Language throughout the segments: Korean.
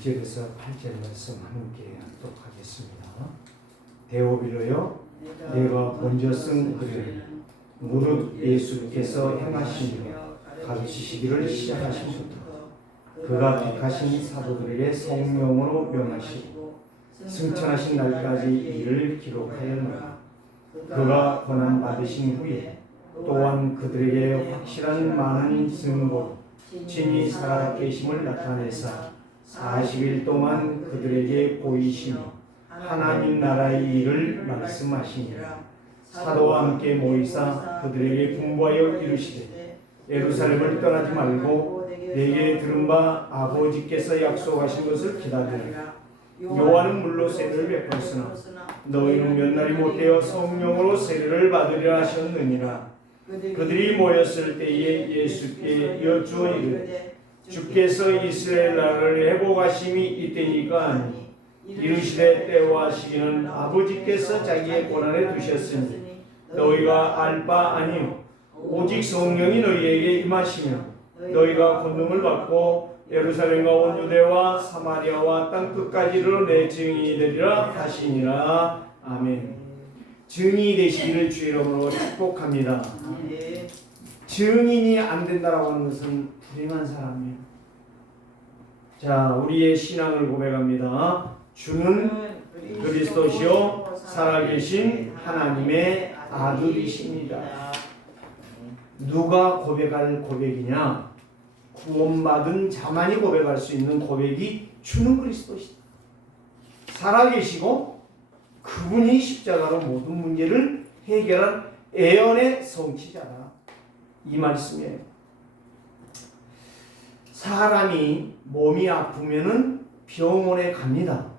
6절에서 8절 말씀 함께 합독하겠습니다. 데오빌로여, 내가 먼저 쓴 글을 무릇 예수께서 행하시며 가르치시기를 시작하심부터 그가 택하신 사도들에게 성령으로 명하시고 승천하신 날까지 이를 기록하였노라. 그가 고난 받으신 후에 또한 그들에게 확실한 많은 증거로 친히 살아계심을 나타내사 40일 동안 그들에게 보이시며 하나님 나라의 일을 말씀하시니라. 사도와 함께 모이사 그들에게 분부하여 이르시되 예루살렘을 떠나지 말고 내게 들은 바 아버지께서 약속하신 것을 기다리라. 요한은 물로 세례를 베풀었으나 너희는 몇 날이 못되어 성령으로 세례를 받으리라 하셨느니라. 그들이 모였을 때에 예수께 여쭈어 이르되 주께서 이스라엘 나라를 회복하심이 이때니까 이르시되 때와 시기는 아버지께서 자기의 권한에 두셨으니 너희가 알 바 아니요 오직 성령이 너희에게 임하시며 너희가 권능을 받고 예루살렘과 온 유대와 사마리아와 땅 끝까지로 내 증인이 되리라 하시니라. 아멘. 증인이 되시기를 주의 이름으로 축복합니다. 증인이 안 된다라고 하는 것은 불행한 사람이에요. 자, 우리의 신앙을 고백합니다. 주는 그리스도시요 살아계신 하나님의 아들이십니다. 누가 고백할 고백이냐? 구원받은 자만이 고백할 수 있는 고백이 주는 그리스도시다. 살아계시고 그분이 십자가로 모든 문제를 해결한 애언의 성취자다. 이 말씀이에요. 사람이 몸이 아프면은 병원에 갑니다.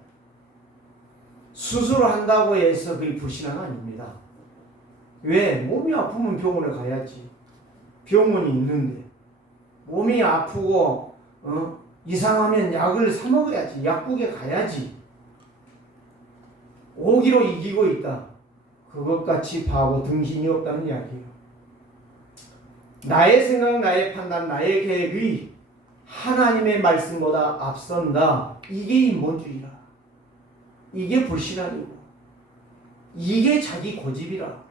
수술한다고 해서 그게 불신앙 아닙니다. 왜? 몸이 아프면 병원에 가야지. 병원이 있는데 몸이 아프고 이상하면 약을 사 먹어야지. 약국에 가야지. 오기로 이기고 있다. 그것같이 바보 등신이 없다는 이야기예요. 나의 생각, 나의 판단, 나의 계획이 하나님의 말씀보다 앞선다. 이게 인본주의라. 이게 불신앙이고 이게 자기 고집이라.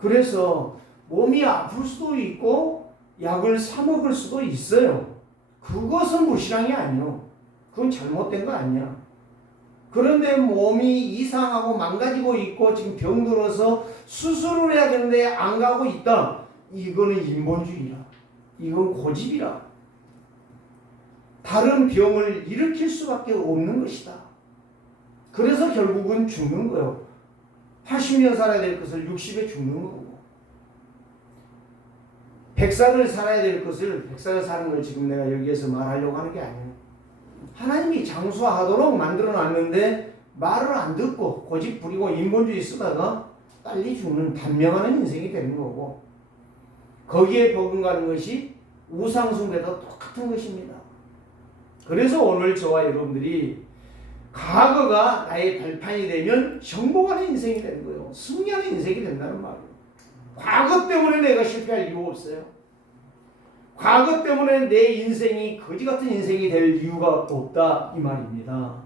그래서 몸이 아플 수도 있고 약을 사 먹을 수도 있어요. 그것은 불신앙이 아니요. 그건 잘못된 거 아니야. 그런데 몸이 이상하고 망가지고 있고 지금 병들어서 수술을 해야 되는데 안 가고 있다. 이거는 인본주의라. 이건 고집이라. 다른 병을 일으킬 수밖에 없는 것이다. 그래서 결국은 죽는 거예요. 80년 살아야 될 것을 60에 죽는 거고. 100살을 살아야 될 것을 100살을 사는 걸 지금 내가 여기에서 말하려고 하는 게 아니에요. 하나님이 장수하도록 만들어 놨는데 말을 안 듣고 고집 부리고 인본주의 쓰다가 빨리 죽는 단명하는 인생이 되는 거고, 거기에 버금가는 것이 우상숭배도 똑같은 것입니다. 그래서 오늘 저와 여러분들이 과거가 나의 발판이 되면 정복하는 인생이 되는 거예요. 승리하는 인생이 된다는 말이에요. 과거 때문에 내가 실패할 이유가 없어요. 과거 때문에 내 인생이 거지 같은 인생이 될 이유가 없다 이 말입니다.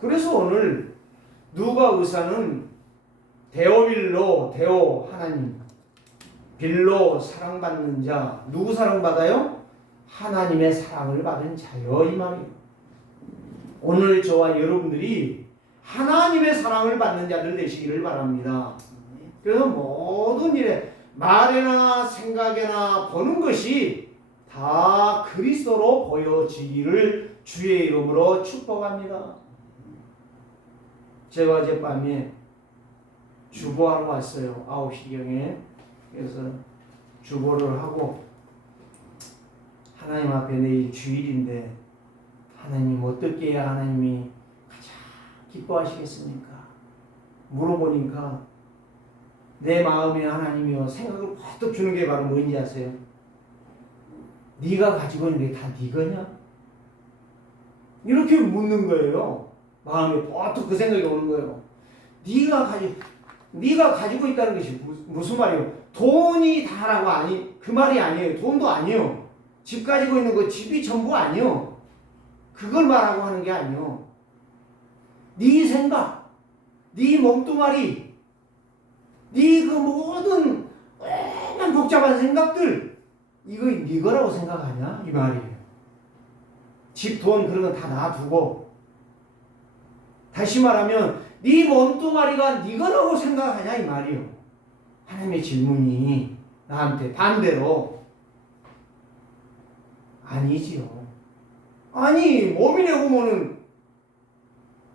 그래서 오늘 누가 의사는 데오빌로, 데오 하나님, 빌로 사랑받는 자. 누구 사랑받아요? 하나님의 사랑을 받은 자여 이 말이에요. 오늘 저와 여러분들이 하나님의 사랑을 받는 자들 되시기를 바랍니다. 그래서 모든 일에 말에나 생각에나 보는 것이 다 그리스도로 보여지기를 주의 이름으로 축복합니다. 제가 어젯밤에 주보하러 왔어요. 9시경에. 그래서 주보를 하고 하나님 앞에 내일 주일인데 하나님 어떻게 해야 하나님이 가장 기뻐하시겠습니까? 물어보니까 내 마음에 하나님이요 생각을 퍼뜩 주는 게 바로 뭔지 아세요? 네가 가지고 있는 게 다 네 거냐? 이렇게 묻는 거예요. 마음에 퍼뜩 그 생각이 오는 거예요. 네가 가지고 있다는 것이 무슨 말이에요? 돈이 다라고 그 말이 아니에요. 돈도 아니에요. 집 가지고 있는 거 집이 전부 아니에요. 그걸 말하고 하는 게 아니요. 네 생각, 네 몸뚱아리, 네 그 모든 오만 복잡한 생각들, 이거 네 거라고 생각하냐? 이 말이에요. 집, 돈 그런 거 다 놔두고, 다시 말하면 네 몸뚱아리가 네 거라고 생각하냐? 이 말이에요. 하나님의 질문이 나한테 반대로 아니지요. 아니, 몸이 내 보면은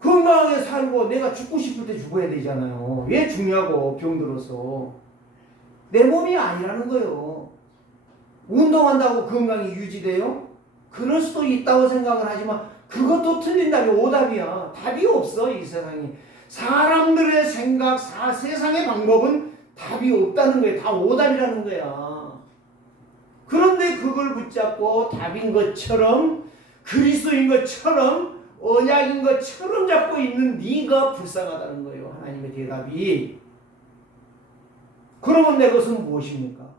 건강하게 살고 내가 죽고 싶을 때 죽어야 되잖아요. 왜 죽냐고, 병들어서. 내 몸이 아니라는 거예요. 운동한다고 건강이 유지돼요? 그럴 수도 있다고 생각을 하지만 그것도 틀린 답이 오답이야. 답이 없어, 이 세상에. 사람들의 생각, 세상의 방법은 답이 없다는 거예요. 다 오답이라는 거야. 그런데 그걸 붙잡고 답인 것처럼, 그리스도인 것처럼, 언약인 것처럼 잡고 있는 네가 불쌍하다는 거예요. 하나님의 대답이. 그러면 내 것은 무엇입니까?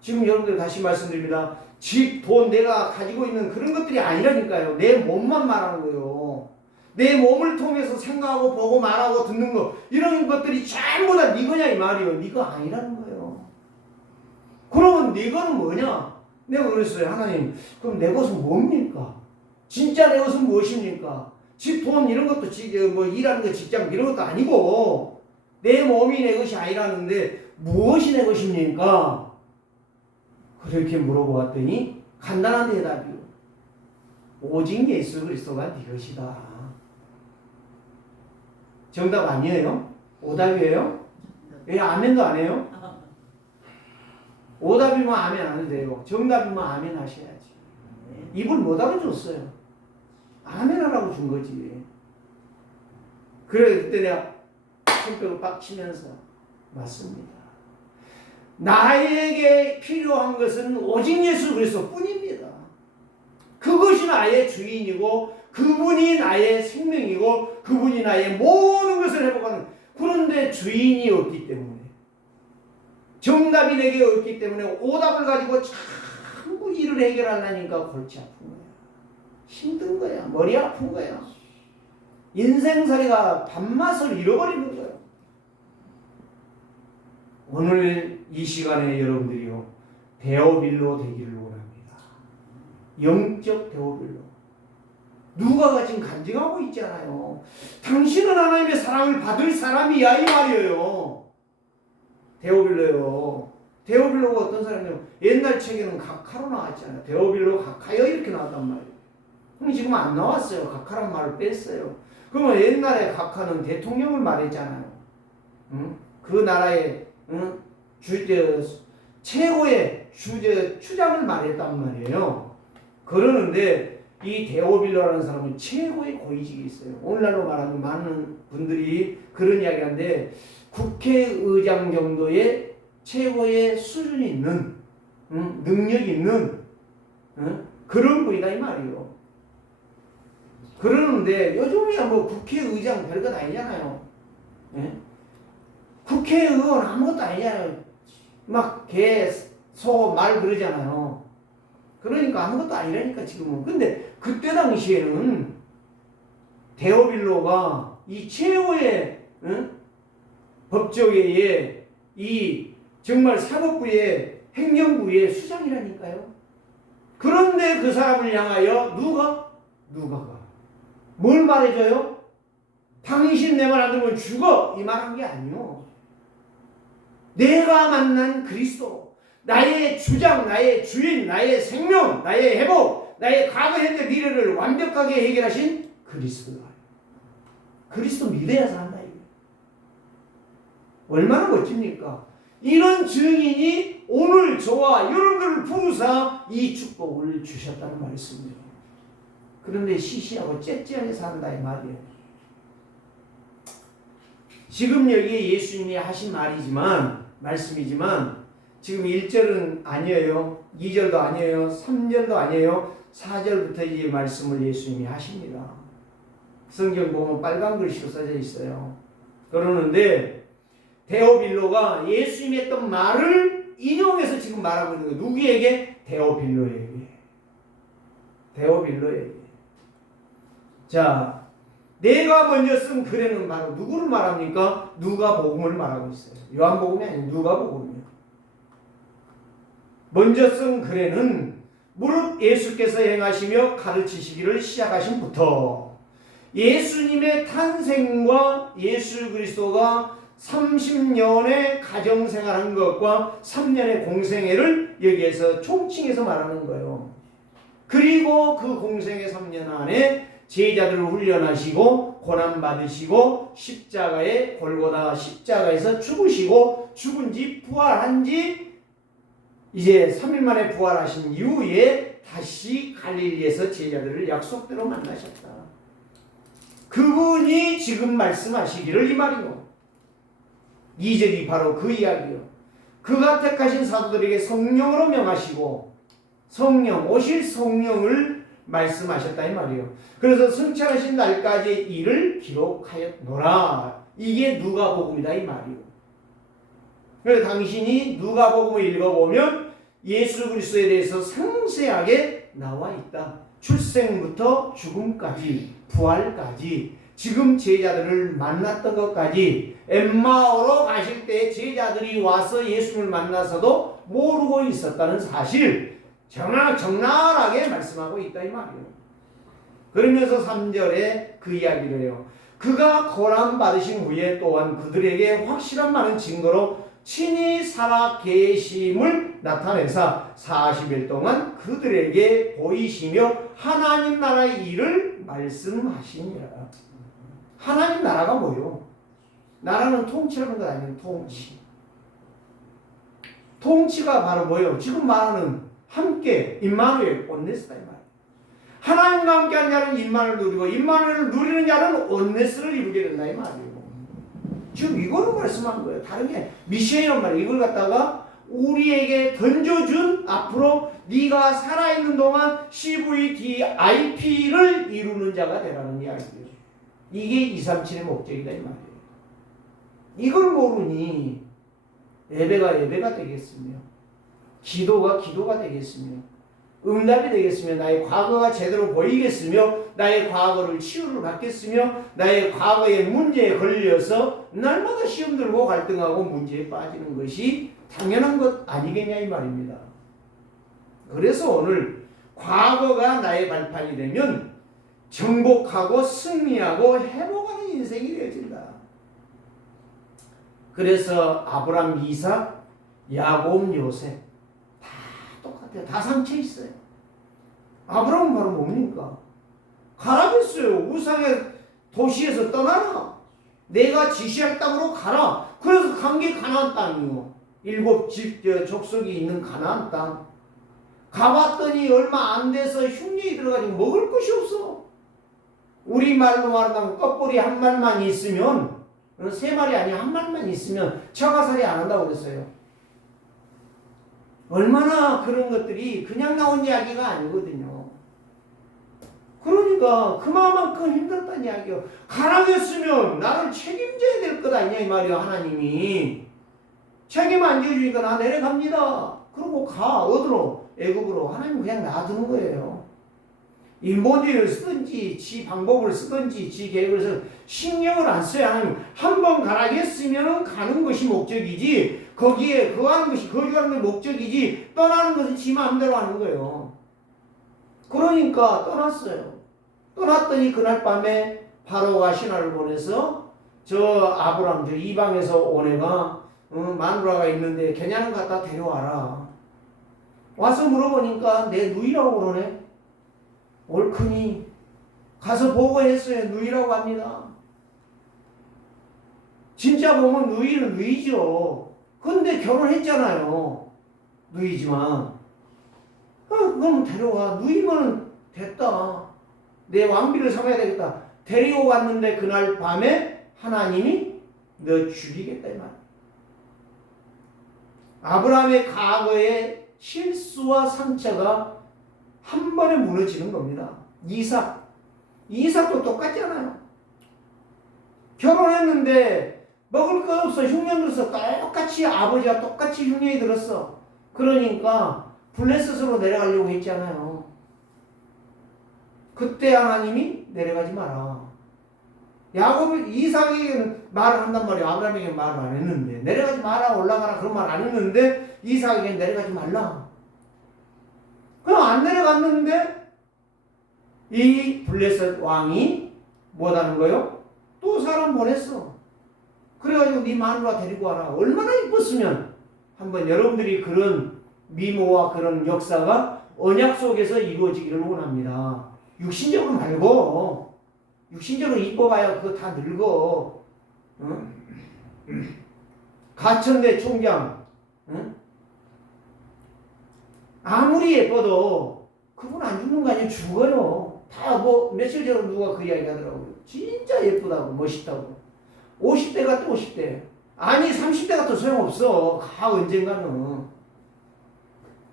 지금 여러분들 다시 말씀드립니다. 집, 돈, 내가 가지고 있는 그런 것들이 아니라니까요. 내 몸만 말하는 거예요. 내 몸을 통해서 생각하고 보고 말하고 듣는 거, 이런 것들이 전부 다 네 거냐 이 말이에요. 네가 아니라는 거예요. 그러면 네 거는 뭐냐? 내가 그랬어요. 하나님, 그럼 내 것은 뭡니까? 진짜 내 것은 무엇입니까? 집, 돈 이런 것도 뭐 일하는 거, 직장 이런 것도 아니고 내 몸이 내 것이 아니라는데 무엇이 내 것입니까? 그렇게 물어보았더니 간단한 대답이요. 오직 예수 그리스도가 네 것이다. 정답 아니에요? 오답이에요? 왜 아멘도 안 해요? 오답이면 아멘 안 해도 돼요. 정답이면 아멘 하셔야지. 입을 못 알아줬어요. 아멘 하라고 준 거지. 그래, 그때 내가 손뼉을 빡 치면서 맞습니다. 나에게 필요한 것은 오직 예수 그리스도 뿐입니다. 그것이 나의 주인이고 그분이 나의 생명이고 그분이 나의 모든 것을 회복하는, 그런데 주인이 없기 때문에, 정답이 내게 없기 때문에 오답을 가지고 전부 일을 해결하려니까 골치 아픈 거야. 힘든 거야. 머리 아픈 거야. 인생살이가 밥맛을 잃어버리는 거야. 오늘 이 시간에 여러분들이요, 데오빌로 되기를 원합니다. 영적 데오빌로. 누가 지금 간증하고 있잖아요. 당신은 하나님의 사랑을 받을 사람이야 이 말이에요. 데오빌로요. 데오빌로가 어떤 사람이냐면 옛날 책에는 각하로 나왔잖아요. 데오빌로 각하여 이렇게 나왔단 말이에요. 그럼 지금 안 나왔어요. 각하란 말을 뺐어요. 그러면 옛날에 각하는 대통령을 말했잖아요. 응? 그 나라의 최고의 추장을 말했단 말이에요. 그러는데 이 데오빌로라는 사람은 최고의 고위직이 있어요. 오늘날로 말하면 많은 분들이 그런 이야기하는데 국회의장 정도의 최고의 수준이 있는, 능력이 있는 그런 분이다 이 말이에요. 그러는데 요즘이야 뭐 국회의장 별것 아니잖아요. 예? 국회의원 아무것도 아니잖아요. 막 개, 소, 말 그러잖아요. 그러니까 아무것도 아니라니까 지금은. 근데 그때 당시에는 데오빌로가 이 최고의 법조계의 이 정말 사법부의 행정부의 수장이라니까요. 그런데 그 사람을 향하여 누가가 뭘 말해줘요? 당신 내 말 안 들으면 죽어, 이 말한 게 아니요. 내가 만난 그리스도, 나의 주장, 나의 주인, 나의 생명, 나의 회복, 나의 과거, 현재, 미래를 완벽하게 해결하신 그리스도가, 그리스도 믿어야 산다. 얼마나 멋집니까? 이런 증인이 오늘 저와 여러분들을 부르사 이 축복을 주셨다는 말씀이에요. 그런데 시시하고 째째하게 산다 이 말이에요. 지금 여기 예수님이 하신 말씀이지만 지금 1절은 아니에요. 2절도 아니에요. 3절도 아니에요. 4절부터 이 말씀을 예수님이 하십니다. 성경 보면 빨간 글씨로 써져 있어요. 그러는데 데오빌로가 예수님이 했던 말을 인용해서 지금 말하고 있는 거예요. 누구에게? 데오빌로에게. 자, 내가 먼저 쓴 글에는 바로 누구를 말합니까? 누가복음을 말하고 있어요. 요한복음이 아니고 누가복음이에요. 먼저 쓴 글에는 무릇 예수께서 행하시며 가르치시기를 시작하신부터 예수님의 탄생과 예수 그리스도가 30년의 가정생활한 것과 3년의 공생애를 여기에서 총칭해서 말하는 거예요. 그리고 그 공생애 3년 안에 제자들을 훈련하시고 고난받으시고 십자가에 골고다 십자가에서 죽으시고 죽은 지 부활한 지 이제 3일 만에 부활하신 이후에 다시 갈릴리에서 제자들을 약속대로 만나셨다. 그분이 지금 말씀하시기를 이 말이요. 2절이 바로 그 이야기요. 그가 택하신 사도들에게 성령으로 명하시고 성령, 오실 성령을 말씀하셨다 이 말이에요. 그래서 승천하신 날까지 일을 기록하였노라. 이게 누가복음이다 이 말이에요. 그래서 당신이 누가복음을 읽어보면 예수 그리스도에 대해서 상세하게 나와 있다. 출생부터 죽음까지, 부활까지, 지금 제자들을 만났던 것까지, 엠마오로 가실 때 제자들이 와서 예수를 만나서도 모르고 있었다는 사실 적나라하게 말씀하고 있다 이 말이에요. 그러면서 3절에 그 이야기를 해요. 그가 고난 받으신 후에 또한 그들에게 확실한 많은 증거로 친히 살아 계심을 나타내사 40일 동안 그들에게 보이시며 하나님 나라의 일을 말씀하시니라. 하나님 나라가 뭐요? 나라는 통치라는 것 아니에요. 통치. 통치가 바로 뭐예요? 지금 말하는 함께 임마누엘 온네스다 이 말. 하나님과 함께하는 자는 임마누엘을 누리고 임마누엘을 누리는 자는 온네스를 이루게 된다 이 말이에요. 지금 이거를 말씀한 거예요. 다른 게 미션이란 말이에요. 이걸 갖다가 우리에게 던져준 앞으로 네가 살아있는 동안 CVDIP를 이루는 자가 되라는 이야기예요. 이게 237의 목적이다 이 말이에요. 이걸 모르니 예배가 예배가 되겠으며 기도가 기도가 되겠으며 응답이 되겠으며 나의 과거가 제대로 보이겠으며 나의 과거를 치유를 받겠으며 나의 과거의 문제에 걸려서 날마다 시험 들고 갈등하고 문제에 빠지는 것이 당연한 것 아니겠냐 이 말입니다. 그래서 오늘 과거가 나의 발판이 되면 정복하고 승리하고 회복하는 인생이 되어진다. 그래서 아브람, 이삭, 야곱, 요셉 다 똑같아요. 다 상처 있어요. 아브람은 바로 뭡니까? 가라겠어요. 우상의 도시에서 떠나라. 내가 지시할 땅으로 가라. 그래서 간 게 가나안 땅이요. 7 족속이 있는 가나안 땅. 가봤더니 얼마 안 돼서 흉년이 들어가지고 먹을 것이 없어. 우리말로 말하면 껍데기 한 마리만 있으면 3마리 아니 한 마리만 있으면 처가살이 안 한다고 그랬어요. 얼마나 그런 것들이 그냥 나온 이야기가 아니거든요. 그러니까 그만큼 힘들었다는 이야기요. 가라겠으면 나를 책임져야 될 것 아니냐 이 말이요. 하나님이 책임 안 져주니까 나 내려갑니다. 그러고 가 어디로? 애국으로. 하나님 그냥 놔두는 거예요. 인본주의를 쓰든지 지 방법을 쓰든지 지 계획을 쓰든지 신경을 안 써요. 하나님 한번 가라겠으면 가는 것이 목적이지 거기에 거하는 것이 거주하는 것이 목적이지 떠나는 것은 지 마음대로 하는 거예요. 그러니까 떠났어요. 떠났더니 그날 밤에 바로가 신하를 보내서 저 아브람 저 이방에서 온 애가 마누라가 있는데 걔냐는 갖다 데려와라. 와서 물어보니까 내 누이라고 그러네. 옳으니 가서 보고했어요. 누이라고 합니다. 진짜 보면 누이는 누이죠. 근데 결혼했잖아요. 누이지만 그럼 데려와. 누이면 됐다. 내 왕비를 삼아야 되겠다. 데리고 갔는데 그날 밤에 하나님이 너 죽이겠다 이 말. 아브라함의 과거의 실수와 상처가 한 번에 무너지는 겁니다. 이삭도 똑같잖아요. 결혼했는데 먹을 거 없어. 흉년 들었어. 똑같이 아버지와 똑같이 흉년이 들었어. 그러니까 블레셋으로 내려가려고 했잖아요. 그때 하나님이 내려가지 마라. 야곱이 이삭에게는 말을 한단 말이야. 아브라함에게 말을 안 했는데 내려가지 마라 올라가라 그런 말 안 했는데 이삭에게 내려가지 말라. 그럼 안 내려갔는데 이 블레셋 왕이 뭐하는 거요? 또 사람 보냈어. 그래가지고 네 마누라 데리고 와라. 얼마나 이뻤으면. 한번 여러분들이 그런 미모와 그런 역사가 언약 속에서 이루어지기를 원합니다. 육신적으로 말고. 육신적으로 이뻐봐야 그거 다 늙어. 응? 가천대 총장, 응? 아무리 예뻐도 그분 안 죽는 거 아니에요? 죽어요. 다 뭐 며칠 전에 누가 그 이야기 하더라고요. 진짜 예쁘다고 멋있다고. 50대 같아 50대. 아니 30대 같아 소용없어. 가 언젠가는.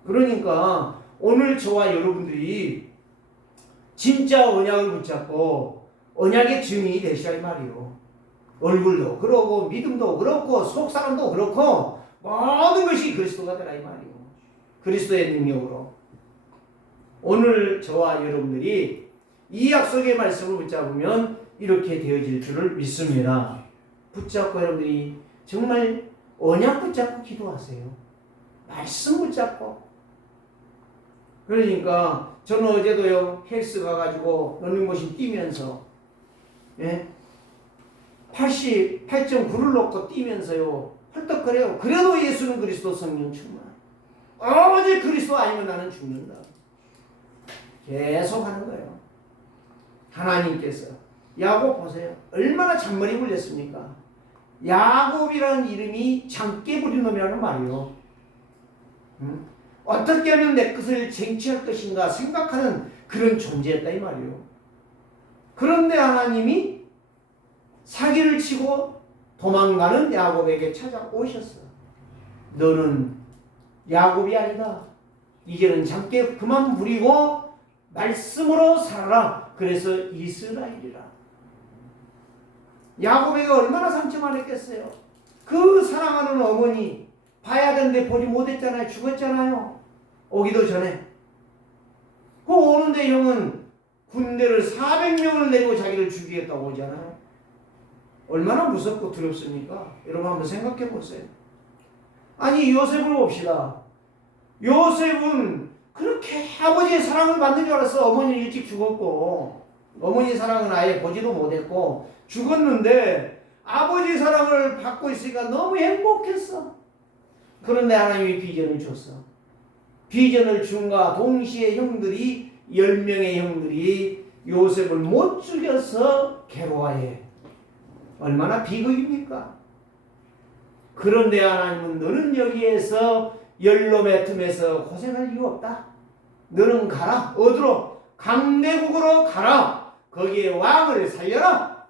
그러니까 오늘 저와 여러분들이 진짜 언약을 붙잡고 언약의 증인이 되시라 이 말이요. 얼굴도 그러고 믿음도 그렇고 속사람도 그렇고 모든 것이 그리스도가 되라 이 말이요. 그리스도의 능력으로. 오늘 저와 여러분들이 이 약속의 말씀을 붙잡으면 이렇게 되어질 줄을 믿습니다. 붙잡고 여러분들이 정말 언약 붙잡고 기도하세요. 말씀 붙잡고. 그러니까 저는 어제도요 헬스 가가지고 러닝머신 뛰면서 88.9를 놓고 뛰면서요 헐떡거려요. 그래도 예수는 그리스도 성령 충만. 오직 그리스도 아니면 나는 죽는다. 계속 하는 거예요. 하나님께서 야곱 보세요. 얼마나 잔머리 굴렸습니까? 야곱이라는 이름이 장깨 부린 놈이라는 말이요. 어떻게 하면 내 것을 쟁취할 것인가 생각하는 그런 존재였다 이 말이요. 그런데 하나님이 사기를 치고 도망가는 야곱에게 찾아오셨어. 너는 야곱이 아니다. 이제는 장깨 그만 부리고 말씀으로 살아라. 그래서 이스라엘이라. 야곱에게 얼마나 상처만 했겠어요. 그 사랑하는 어머니 봐야 되는데 보지 못했잖아요. 죽었잖아요. 오기도 전에. 그 오는데 형은 군대를 400명을 내고 자기를 죽이겠다고 오잖아요. 얼마나 무섭고 두렵습니까? 여러분 한번 생각해 보세요. 아니 요셉을 봅시다. 요셉은 그렇게 아버지의 사랑을 받는 줄 알았어. 어머니는 일찍 죽었고 어머니 사랑은 아예 보지도 못했고 죽었는데 아버지 사랑을 받고 있으니까 너무 행복했어. 그런데 하나님이 비전을 줬어. 비전을 준과 동시에 형들이 10명의 형들이 요셉을 못 죽여서 괴로워해. 얼마나 비극입니까? 그런데 하나님은 너는 여기에서 열놈의 틈에서 고생할 이유 없다. 너는 가라. 어디로? 강대국으로 가라. 거기에 왕을 살려라.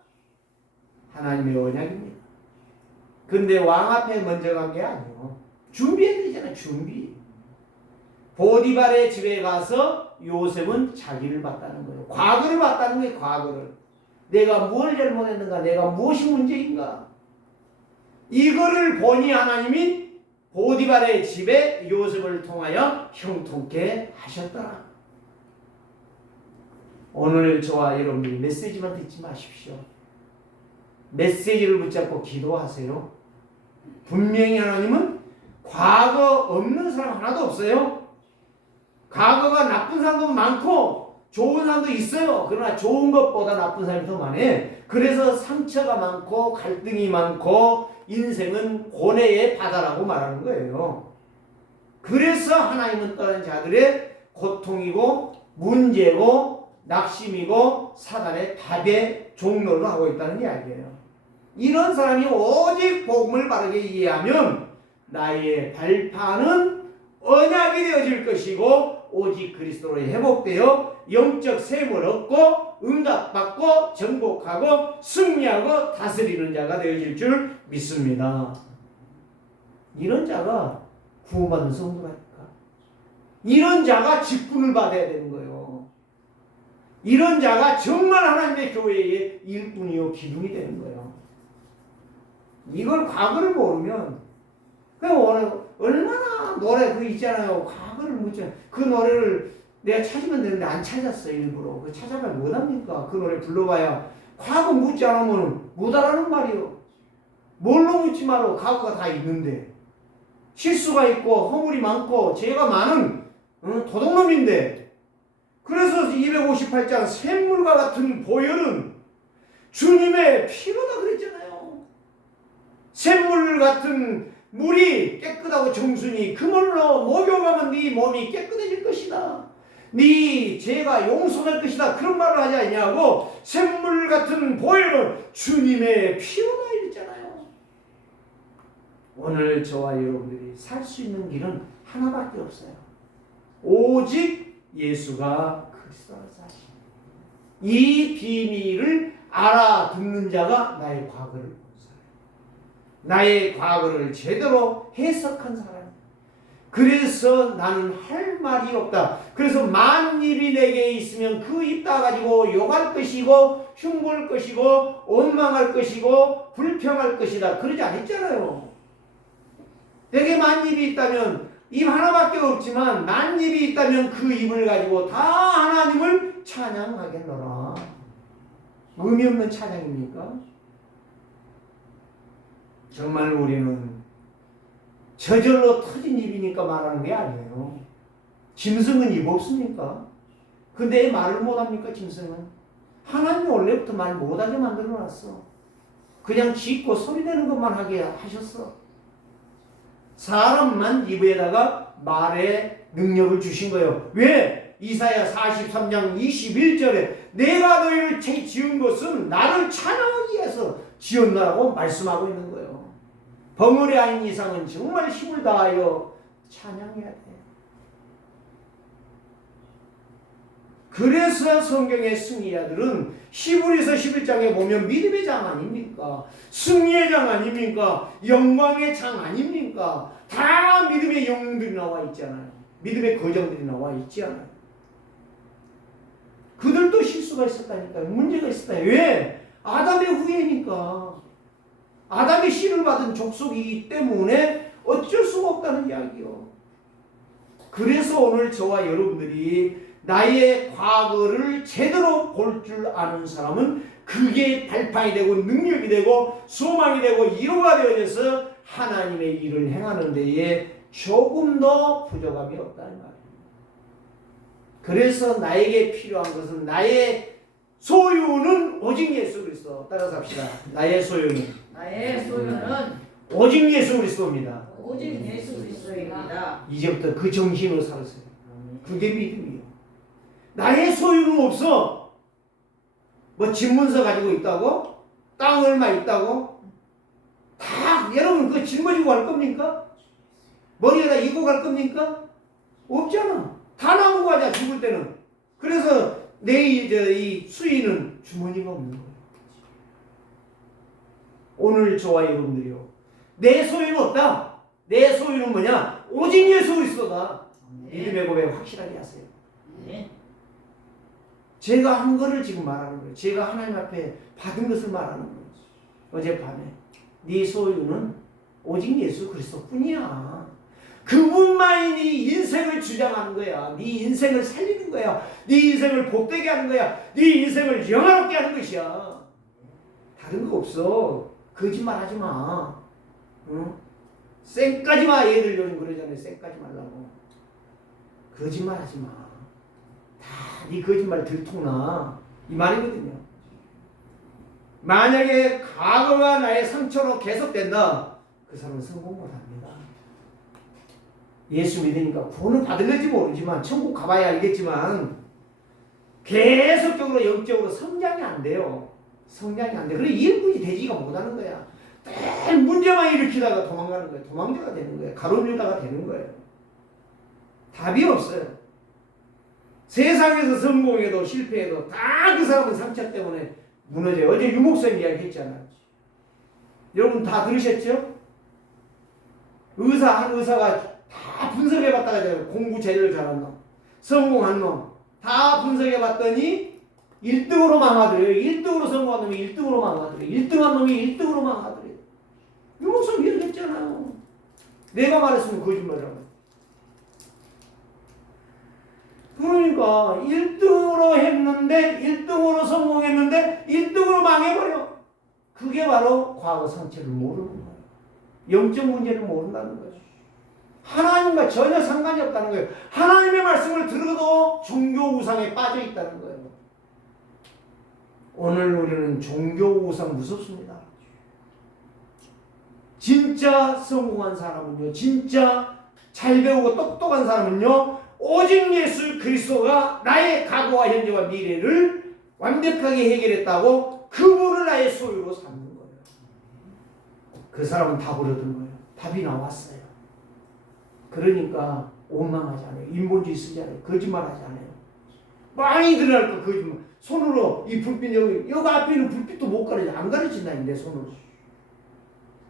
하나님의 언약입니다. 근데 왕 앞에 먼저 간 게 아니에요. 준비해야 되잖아. 준비. 보디발의 집에 가서 요셉은 자기를 봤다는 거예요. 과거를 봤다는 거예요. 과거를. 내가 뭘 잘못했는가? 내가 무엇이 문제인가? 이거를 보니 하나님이 보디발의 집에 요셉을 통하여 형통케 하셨더라. 오늘 저와 여러분들이 메시지만 듣지 마십시오. 메시지를 붙잡고 기도하세요. 분명히 하나님은 과거 없는 사람 하나도 없어요. 과거가 나쁜 사람도 많고 좋은 사람도 있어요. 그러나 좋은 것보다 나쁜 사람이 더 많아요. 그래서 상처가 많고 갈등이 많고 인생은 고뇌의 바다라고 말하는 거예요. 그래서 하나님은 떠난 자들의 고통이고 문제고 낙심이고 사단의 답의 종로를 하고 있다는 이야기예요. 이런 사람이 오직 복음을 바르게 이해하면 나의 발판은 언약이 되어질 것이고 오직 그리스도로 회복되어 영적 셈을 얻고 응답받고 정복하고 승리하고 다스리는 자가 되어질 줄 믿습니다. 이런 자가 구원받는 성도라니까. 이런 자가 직분을 받아야 되는 거예요. 이런 자가 정말 하나님의 교회의 일꾼이요 기둥이 되는 거예요. 이걸 과거를 모르면 얼마나 노래 그 있잖아요. 과거를 묻죠. 그 노래를 내가 찾으면 되는데 안 찾았어 일부러. 그 찾아봐야 못합니까? 그 노래 불러봐야 과거 묻지 않으면 못하라는 말이요. 뭘로 묻지 말고 과거가 다 있는데 실수가 있고 허물이 많고 죄가 많은 도둑놈인데 그래서 258장 샘물과 같은 보혈은 주님의 피로다 그랬잖아요. 샘물 같은 물이 깨끗하고 정순히 그 물로 목욕하면 네 몸이 깨끗해질 것이다. 네 죄가 용서될 것이다. 그런 말을 하지 않냐고. 샘물 같은 보혈은 주님의 피로다 이랬잖아요. 오늘 저와 여러분들이 살 수 있는 길은 하나밖에 없어요. 오직 예수가 그리스도라 사실. 이 비밀을 알아듣는 자가 나의 과거를 본 사람, 나의 과거를 제대로 해석한 사람. 그래서 나는 할 말이 없다. 그래서 만입이 내게 있으면 그 입 다 가지고 욕할 것이고 흉볼 것이고 원망할 것이고 불평할 것이다. 그러지 않았잖아요. 내게 만입이 있다면 입 하나밖에 없지만 만입이 있다면 그 입을 가지고 다 하나님을 찬양하겠노라. 의미 없는 찬양입니까? 정말 우리는 저절로 터진 입이니까 말하는 게 아니에요. 짐승은 입 없습니까? 근데 말을 못합니까 짐승은? 하나님이 원래부터 말 못하게 만들어놨어. 그냥 짖고 소리내는 것만 하게 하셨어. 사람만 입에다가 말의 능력을 주신 거예요. 왜? 이사야 43장 21절에 내가 너희를 지은 것은 나를 찬양하기 위해서 지었나라고 말씀하고 있는 거예요. 벙어리 아닌 이상은 정말 힘을 다하여 찬양해야 돼요. 그래서 성경의 승리자들은 히브리서 11장에 보면 믿음의 장 아닙니까? 승리의 장 아닙니까? 영광의 장 아닙니까? 다 믿음의 영웅들이 나와 있잖아요. 믿음의 거정들이 나와 있지 않아요. 그들도 실수가 있었다니까요. 문제가 있었다니까요. 왜? 아담의 후예니까. 아담의 씨를 받은 족속이기 때문에 어쩔 수가 없다는 이야기요. 그래서 오늘 저와 여러분들이 나의 과거를 제대로 볼 줄 아는 사람은 그게 발판이 되고 능력이 되고 소망이 되고 이루가 되어져서 하나님의 일을 행하는 데에 조금 더 부족함이 없다는 말이에요. 그래서 나에게 필요한 것은 나의 소유는 오직 예수 그리스도. 따라서 합시다. 나의 소유는 오직 예수 그리스도입니다. 오직 예수 그리스도입니다. 이제부터 그 정신으로 살았어요. 그게 믿음이에요. 나의 소유는 없어. 뭐 집문서 가지고 있다고? 땅 얼마 있다고? 다 여러분 그 짊어지고 갈 겁니까? 머리에다 이고 갈 겁니까? 없잖아. 다 나오고 가자 죽을 때는. 그래서 이 수위는 주머니가 없는 거예요. 오늘 저와 여러분들이요. 내 소유는 없다. 내 소유는 뭐냐? 오직 예수 그리스도다. 믿음의 고백 확실하게 하세요. 네. 제가 한 거를 지금 말하는 거예요. 제가 하나님 앞에 받은 것을 말하는 거예요. 어젯밤에 네 소유는 오직 예수 그리스도뿐이야. 그분만이 네 인생을 주장하는 거야. 네 인생을 살리는 거야. 네 인생을 복되게 하는 거야. 네 인생을 영화롭게 하는 것이야. 다른 거 없어. 거짓말 하지 마. 응? 쌩까지 마. 얘들 요즘 그러잖아요. 쌩까지 말라고. 거짓말 하지 마. 다 네 거짓말 들통나. 이 말이거든요. 만약에 과거가 나의 상처로 계속된다. 그 사람은 성공 못합니다. 예수 믿으니까 구원을 받을는지 모르지만 천국 가봐야 알겠지만 계속적으로 영적으로 성장이 안 돼요. 성장이 안 돼. 그래 일꾼이 되지가 못하는 거야. 늘 문제만 일으키다가 도망가는 거예요. 도망자가 되는 거예요. 가로밀다가 되는 거예요. 답이 없어요. 세상에서 성공해도 실패해도 다 그 사람은 상처 때문에 무너져요. 어제 유목사님 이야기 했잖아요. 여러분 다 들으셨죠? 한 의사가 다 분석해봤다가 공부 제대로 잘한 놈, 성공한 놈 다 분석해봤더니 1등으로 망하더래요. 1등으로 성공한 놈이 1등으로 망하더래요. 1등한 놈이 1등으로 망하더래요. 유목사님 이야기 했잖아요. 내가 말했으면 거짓말이라고. 그러니까 1등으로 했는데 1등으로 성공했는데 1등으로 망해버려. 그게 바로 과거 상처를 모르는 거예요. 영적 문제를 모른다는 거예요. 하나님과 전혀 상관이 없다는 거예요. 하나님의 말씀을 들어도 종교 우상에 빠져 있다는 거예요. 오늘 우리는 종교 우상 무섭습니다. 진짜 성공한 사람은요, 진짜 잘 배우고 똑똑한 사람은요, 오직 예수 그리스도가 나의 과거와 현재와 미래를 완벽하게 해결했다고 그분을 나의 소유로 삼는 거예요. 그 사람은 답을 얻은 거예요. 답이 나왔어요. 그러니까 원망하지 않아요. 인본주의 쓰지 않아요. 거짓말하지 않아요. 많이 드러날 거 거짓말. 손으로 이 불빛 여기 앞에 있는 불빛도 못 가리지. 안 가르친다 내 손으로.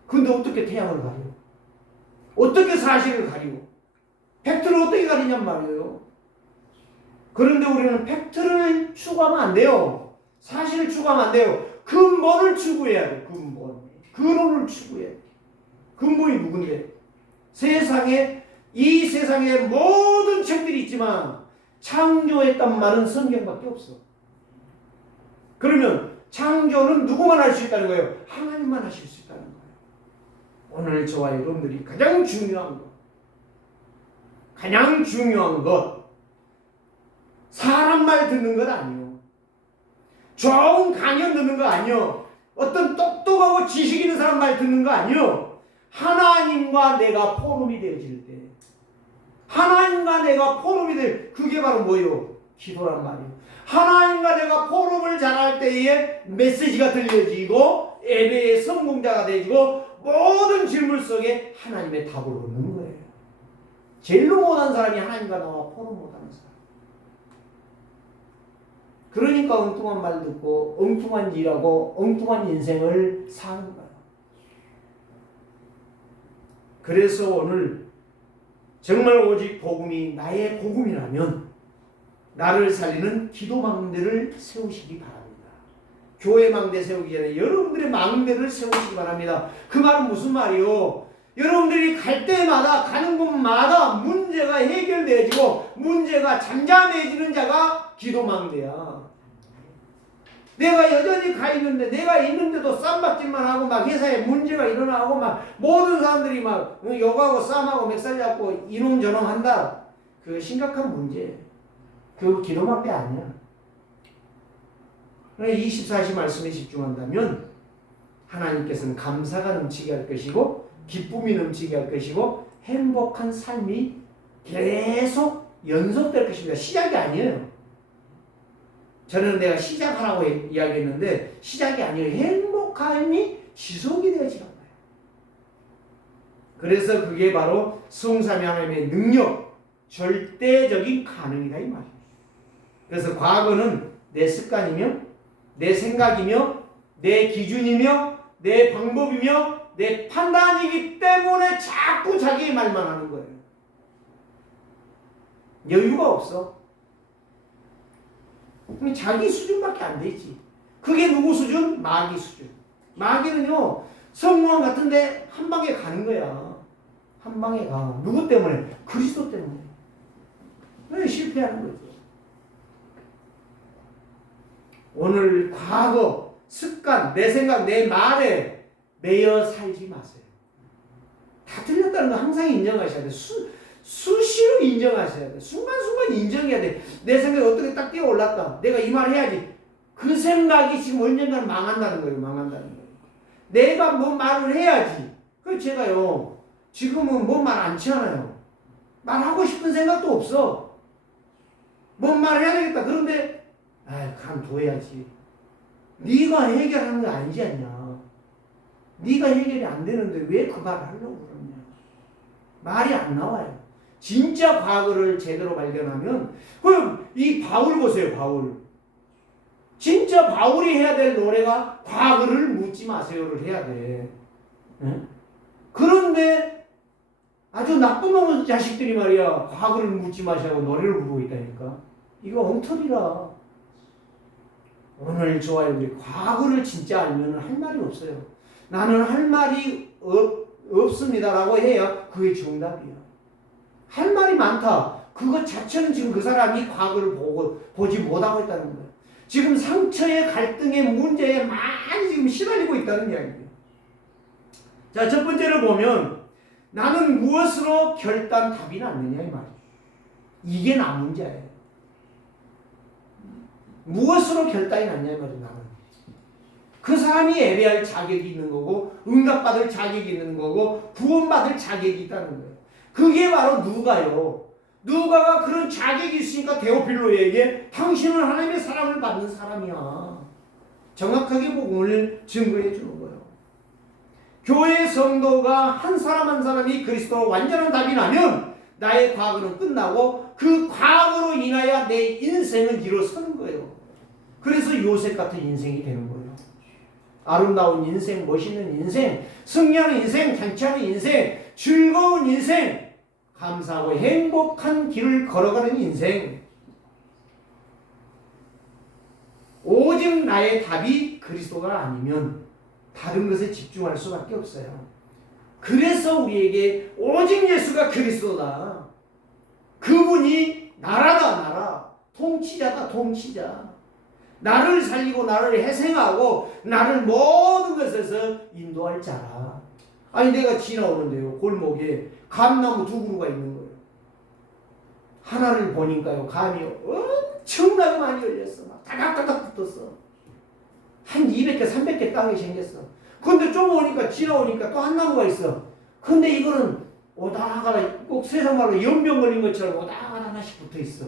근데 어떻게 태양을 가려? 어떻게 사실을 가리고? 팩트를 어떻게 가리냔 말이에요. 그런데 우리는 팩트를 추구하면 안 돼요. 사실을 추구하면 안 돼요. 근본을 추구해야 돼. 근본. 근원을 추구해. 근본이 누군데? 이 세상에 모든 책들이 있지만 창조했단 말은 성경밖에 없어. 그러면 창조는 누구만 할 수 있다는 거예요? 하나님만 하실 수 있다는 거예요. 오늘 저와 여러분들이 가장 중요한 것 사람 말 듣는 것 아니요. 좋은 강연 듣는 거 아니요. 어떤 똑똑하고 지식 있는 사람 말 듣는 거 아니요. 하나님과 내가 포럼이 되어질 때, 하나님과 내가 포럼이 그게 바로 뭐예요? 기도란 말이에요. 하나님과 내가 포럼을 잘할 때에 메시지가 들려지고 예배의 성공자가 되고 모든 질문 속에 하나님의 답을 얻는 거예요. 제일로 못한 사람이 하나님과 나와 포럼 못하는 사람. 그러니까 엉뚱한 말 듣고 엉뚱한 일하고 엉뚱한 인생을 사는 거예요. 그래서 오늘 정말 오직 복음이 나의 복음이라면 나를 살리는 기도 망대를 세우시기 바랍니다. 교회 망대 세우기 전에 여러분들의 망대를 세우시기 바랍니다. 그 말은 무슨 말이요? 여러분들이 갈 때마다 가는 곳마다 문제가 해결되어지고 문제가 잠잠해지는 자가 기도 망대야. 내가 여전히 가 있는데 내가 있는데도 쌈박질만 하고 막 회사에 문제가 일어나고 막 모든 사람들이 막 욕하고 싸움하고 맥살 잡고 이놈저놈 한다. 그거 심각한 문제예요. 그거 기도 망대 아니야. 24시 말씀에 집중한다면 하나님께서는 감사가 넘치게 할 것이고 기쁨이 넘치게 할 것이고 행복한 삶이 계속 연속될 것입니다. 시작이 아니에요. 저는 내가 시작하라고 이야기했는데 시작이 아니에요. 행복함이 지속이 되어지는 거예요. 그래서 그게 바로 성삼위 하나님의 능력, 절대적인 가능이다 이 말이에요. 그래서 과거는 내 습관이며 내 생각이며 내 기준이며 내 방법이며 내 판단이기 때문에 자꾸 자기의 말만 하는 거예요. 여유가 없어. 자기 수준밖에 안 되지. 그게 누구 수준? 마귀 수준. 마귀는요 성공한 같은데 한 방에 가는 거야. 한 방에 가. 누구 때문에? 그리스도 때문에. 왜 실패하는 거죠? 오늘 과거, 습관, 내 생각, 내 말에 매여 살지 마세요. 다 틀렸다는 거 항상 인정하셔야 돼. 수시로 인정하셔야 돼. 순간순간 인정해야 돼. 내 생각이 어떻게 딱 뛰어 올랐다. 내가 이 말 해야지. 그 생각이 지금 언젠가는 망한다는 거예요. 망한다는 거예요. 내가 뭐 말을 해야지. 그래서 제가요. 지금은 뭐 말 않지 않아요. 말하고 싶은 생각도 없어. 뭔 말을 해야 되겠다. 그런데 간둬야지. 네가 해결하는 거 아니지 않냐. 네가 해결이 안 되는데 왜 그 말을 하려고 그러냐. 말이 안 나와요. 진짜 과거를 제대로 발견하면 그럼 이 바울 보세요. 바울. 진짜 바울이 해야 될 노래가 과거를 묻지 마세요를 해야 돼. 응? 그런데 아주 나쁜 놈의 자식들이 말이야 과거를 묻지 마시라고 노래를 부르고 있다니까. 이거 엉터리라. 오늘 저와 여러분들이 과거를 진짜 알면 할 말이 없어요. 나는 할 말이 없습니다라고 해야 그게 정답이야. 할 말이 많다. 그것 자체는 지금 그 사람이 과거를 보지 못하고 있다는 거예요. 지금 상처의 갈등의 문제에 많이 지금 시달리고 있다는 이야기예요. 자, 첫 번째를 보면 나는 무엇으로 결단 답이 났느냐 이 말이에요. 이게 나 문제예요. 무엇으로 결단이 났냐 이 말이에요. 나는 그 사람이 예배할 자격이 있는 거고 응답받을 자격이 있는 거고 구원받을 자격이 있다는 거예요. 그게 바로 누가요. 누가가 그런 자격이 있으니까 데오필로에게 당신은 하나님의 사랑을 받는 사람이야. 정확하게 복음을 증거해 주는 거예요. 교회 성도가 한 사람 한 사람이 그리스도로 완전한 답이 나면 나의 과거는 끝나고 그 과거로 인하여 내 인생은 일어서는 거예요. 그래서 요셉 같은 인생이 되는 거예요. 아름다운 인생, 멋있는 인생, 승리하는 인생, 잔치하는 인생, 즐거운 인생, 감사하고 행복한 길을 걸어가는 인생. 오직 나의 답이 그리스도가 아니면 다른 것에 집중할 수밖에 없어요. 그래서 우리에게 오직 예수가 그리스도다. 그분이 나라다, 나라. 통치자다, 통치자. 나를 살리고 나를 회생하고 나를 모든 것에서 인도할 자라. 아니 내가 지나오는데요. 골목에 감나무 두 그루가 있는 거예요. 하나를 보니까요. 감이 엄청나게 많이 열렸어. 막 다닥다닥 붙었어. 한 200개, 300개 땅에 생겼어. 근데 좀 오니까 지나오니까 또 한 나무가 있어. 근데 이거는 오다가다 꼭 세상 말로 연병 걸린 것처럼 오다가다 하나씩 붙어 있어.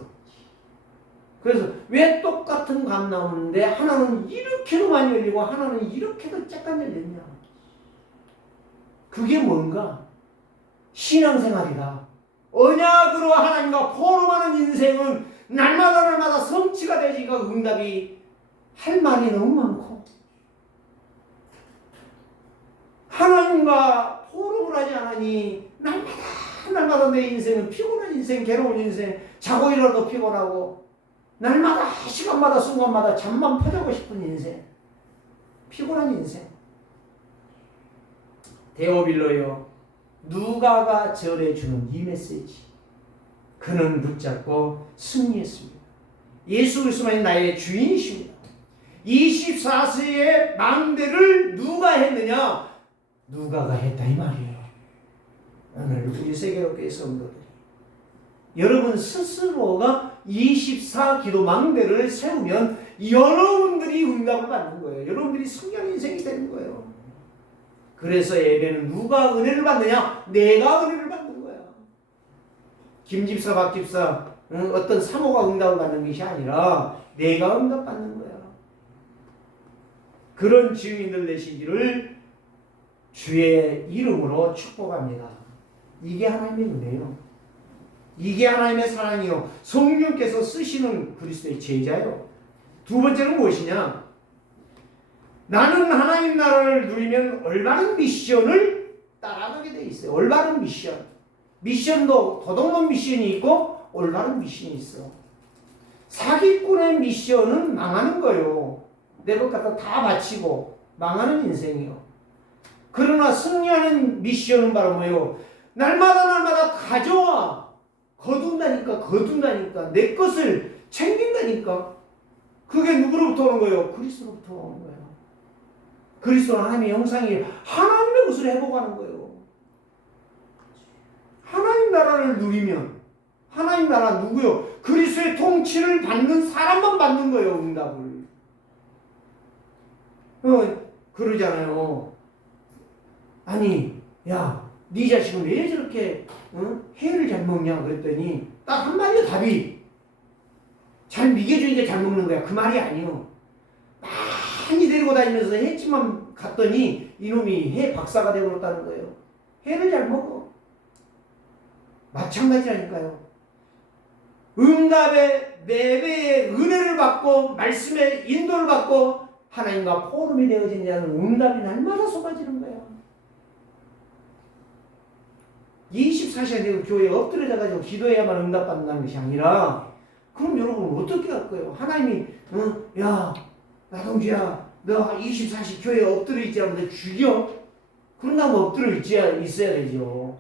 그래서 왜 똑같은 감나무인데 하나는 이렇게도 많이 열리고 하나는 이렇게도 잠깐 열렸냐? 그게 뭔가? 신앙생활이다. 언약으로 하나님과 포럼하는 인생은 날마다 성취가 되지가 응답이 할 말이 너무 많고 하나님과 포럼을 하지 않으니 날마다 내 인생은 피곤한 인생, 괴로운 인생, 자고 일어나도 피곤하고 날마다 시간마다 순간마다 잠만 퍼자고 싶은 인생, 피곤한 인생. 데오빌로요, 누가가 전해주는 이 메시지, 그는 붙잡고 승리했습니다. 예수 그리스도만이 나의 주인이십니다. 24세의 망대를 누가 했느냐? 누가가 했다 이 말이에요. 오늘 우리 세계교회 성도들이 여러분 스스로가 24기도 망대를 세우면 여러분들이 응답을 받는 거예요. 여러분들이 승리하는 인생이 되는 거예요. 그래서 예배는 누가 은혜를 받느냐? 내가 은혜를 받는 거야. 김집사, 박집사, 어떤 사모가 응답을 받는 것이 아니라 내가 응답 받는 거야. 그런 증인들 되시기를 주의 이름으로 축복합니다. 이게 하나님의 은혜요. 이게 하나님의 사랑이요. 성령께서 쓰시는 그리스도의 제자요. 두 번째는 무엇이냐? 나는 하나님 나라를 누리면 올바른 미션을 따라가게 돼 있어요. 올바른 미션. 미션도 도덕론 미션이 있고 올바른 미션이 있어. 사기꾼의 미션은 망하는 거예요. 내 것 갖다 다 바치고 망하는 인생이요. 그러나 승리하는 미션은 바로 뭐예요? 날마다 가져와. 거둔다니까. 내 것을 챙긴다니까. 그게 누구로부터 오는 거예요? 그리스도로부터 오는 거예요. 그리스도는 하나님의 형상이 하나님의 것을 회복하는 거예요. 하나님 나라를 누리면 하나님 나라 누구요? 그리스도의 통치를 받는 사람만 받는 거예요. 응답을. 그러잖아요. 아니, 야, 네 자식은 왜 저렇게 회를 잘 먹냐 그랬더니 딱 한마디로 답이 잘 먹여주니까 잘 먹는 거야. 그 말이 아니요. 많이 데리고 다니면서 횟집만 갔더니 이놈이 회 박사가 되어버렸다는 거예요. 회를 잘 먹어. 마찬가지라니까요. 응답의 예배의 은혜를 받고 말씀의 인도를 받고 하나님과 포럼이 되어진 자는 응답이 날마다 쏟아지는 거야. 24시간 되고 교회에 엎드려져가지고 기도해야만 응답받는다는 것이 아니라 그럼 여러분 어떻게 할 거예요? 하나님이 야 나동주야 너 24시 교회에 엎드려 있지 않으면 너 죽여? 그런다면 엎드려 있어야 되죠.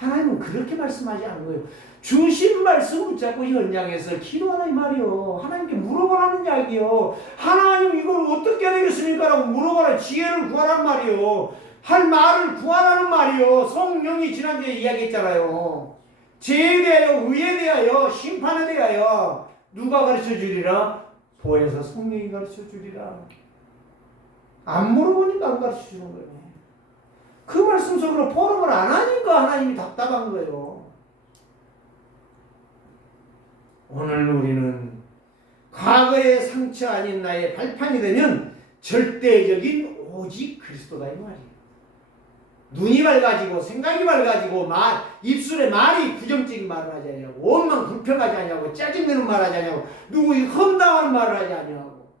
하나님은 그렇게 말씀하지 않은 거예요. 주신 말씀 붙잡고 현장에서 기도하라 이 말이요. 하나님께 물어보라는 이야기요. 하나님 이걸 어떻게 해야 되겠습니까? 라고 물어봐라. 지혜를 구하란 말이요. 할 말을 구하라는 말이요. 성령이 지난주에 이야기했잖아요. 죄에 대하여, 의에 대하여, 심판에 대하여 누가 가르쳐 주리라? 보혜사 성령이 가르쳐 주리라. 안 물어보니까 안 가르쳐 주는 거예요. 그 말씀 속으로 포럼을 안 하니까 하나님이 답답한 거예요. 오늘 우리는 과거의 상처 아닌 나의 발판이 되면 절대적인 오직 그리스도다 이 말이에요. 눈이 밝아지고 생각이 밝아지고 입술에 말이 부정적인 말을 하지 않냐고, 원망 불평하지 않냐고, 짜증내는 말을 하지 않냐고, 누구에게 험담하는 말을 하지 않냐고,